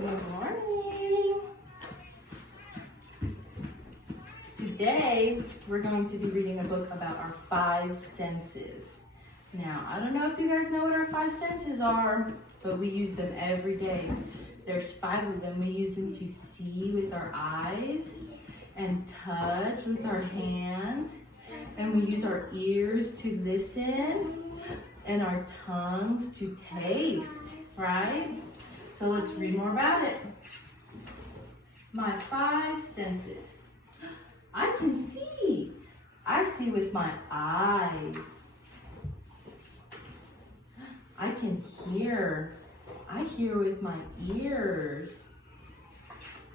Good morning. Today, we're going to be reading a book about our five senses. Now, I don't know if you guys know what our five senses are, but we use them every day. There's five of them. We use them to see with our eyes and touch with our hands. And we use our ears to listen and our tongues to taste, right? So let's read more about it. My five senses. I can see. I see with my eyes. I can hear. I hear with my ears.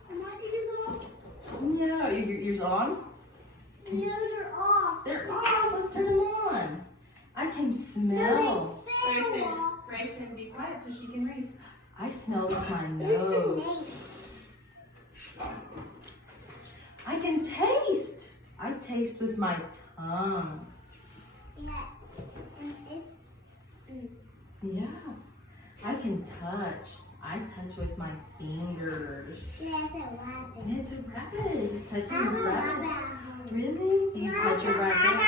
Are my ears on? No, are your ears on? No, they're off. They're off. Let's turn them on. I can smell. Grayson, be quiet so she can read. I smell with my nose. I can taste. I taste with my tongue. Yeah. I can touch. I touch with my fingers. That's a rabbit. It's a rabbit. It's touching a rabbit. Really? Do you touch a rabbit?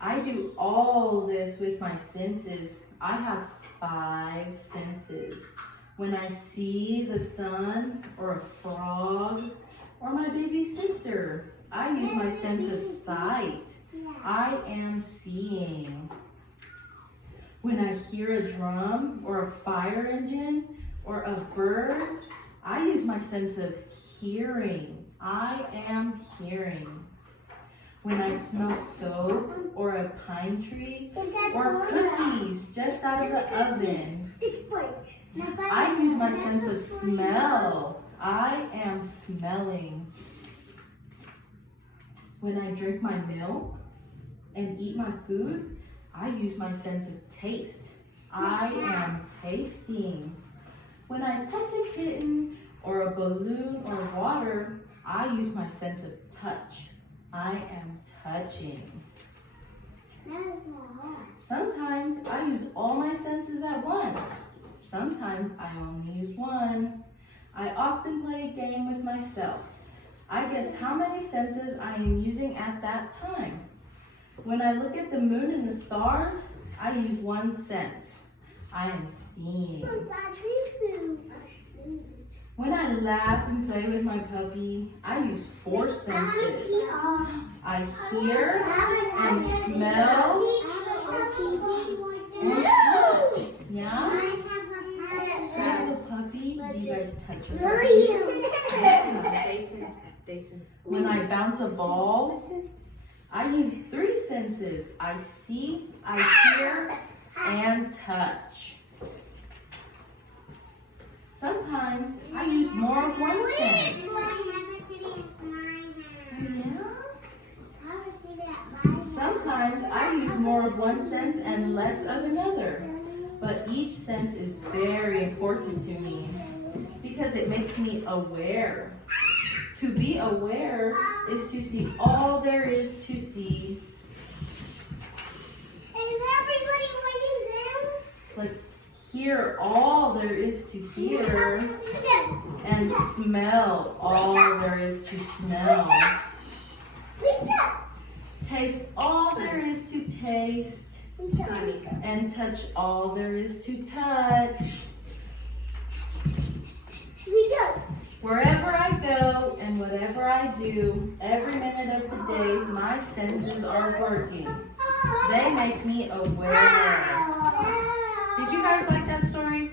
I do all this with my senses. I have five senses. When I see the sun or a frog or my baby sister, I use my sense of sight. I am seeing. When I hear a drum or a fire engine or a bird, I use my sense of hearing. I am hearing. When I smell soap or a pine tree or cookies just out of the oven, I use my sense of smell. I am smelling. When I drink my milk and eat my food, I use my sense of taste. I am tasting. When I touch a kitten or a balloon or water, I use my sense of touch. I am touching. Sometimes I use all my senses at once. Sometimes I only use one. I often play a game with myself. I guess how many senses I am using at that time. When I look at the moon and the stars, I use one sense. I am seeing. When I laugh and play with my puppy, I use four senses. I hear and smell and touch. Yeah? Do you have a puppy? Do you guys touch your puppies? Jason. When I bounce a ball, I use three senses. I see, I hear, and touch. Sometimes I use more of one sense. Yeah. Sometimes I use more of one sense and less of another. But each sense is very important to me because it makes me aware. To be aware is to see all there is to see. Is everybody laying down? Let's hear all there is to hear and smell all there is to smell. Taste all there is to taste and touch all there is to touch. Wherever I go and whatever I do, every minute of the day, my senses are working. They make me aware. Did you guys like that story?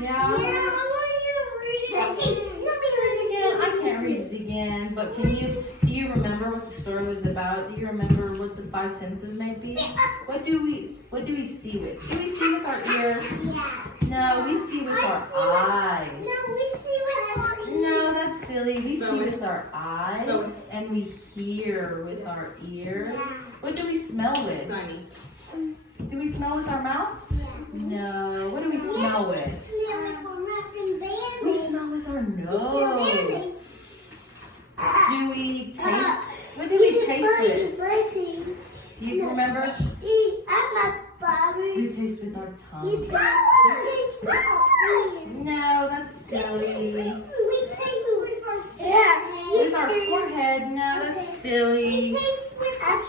Yeah? I want you to read it. You want me to read it again? I can't read it again, but do you remember what the story was about? Do you remember what the five senses may be? What do we see with? Do we see with our ears? No, we see with our eyes. No, we see with our ears. No, that's silly. We see with our eyes and we hear with our ears. What do we smell with? Sunny. Do we smell with our mouth? No. What do we smell with? We smell with our nose. Do we taste? What do we taste with? Do you remember? I'm a We Bobby. taste with our You tongue. taste Bobby. No, that's silly. We taste with our With our forehead. No, that's silly. We taste with our